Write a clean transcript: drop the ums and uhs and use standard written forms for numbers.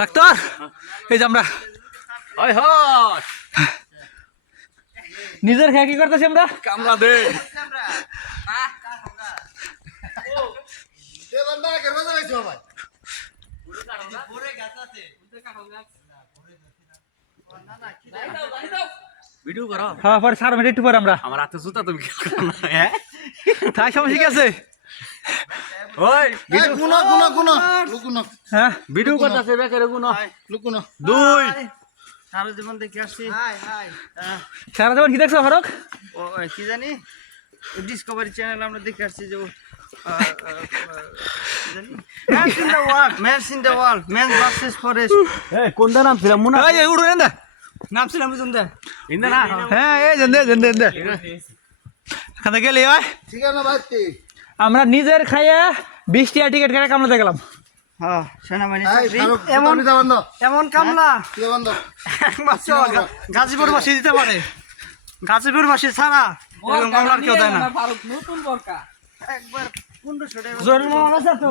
doctor এই যে আমরা নিজের খেয়ে কি করতেছি আমরা কামলা দে ভিডিও করো হ্যাঁ পরে 4 মিনিট একটু পরে আমরা আমার হাতে জুতা তুমি কি করো না হ্যাঁ তাই সমস্যা কি আছে ওই ভিডিও হ্যাঁ ভিডিও করতেছে বেকারে গুনো লুকুনো 2 সারা জীবন দেখে আসছি সারা জীবন কি দেখছো ফারুক ও কি জানি ডিসকভারি চ্যানেল আমরা দেখে আসছি যে man's in the world man versus forest এই কোনটা নাম ছিল মুনা এই উড়ো নেন নাম ছিল বুঝুন দে ইন্দা না হ্যাঁ এই জেন্দে এখানে গেলি ওই ঠিক আছে ভাই আমরা নিজের খাইয়া 20 টাকা টিকিট কেটে কামলাতে গেলাম হ্যাঁ সেনাবাহিনী চাকরি এমন কামলা একমাত্র গাজীপুর বাসী দিতে পারে গাজীপুর বাসী ছাড়া এরকম কামলার কেউ দেয় না নতুন বরকা একবার 1500 টাকা জোর মামা আছে তো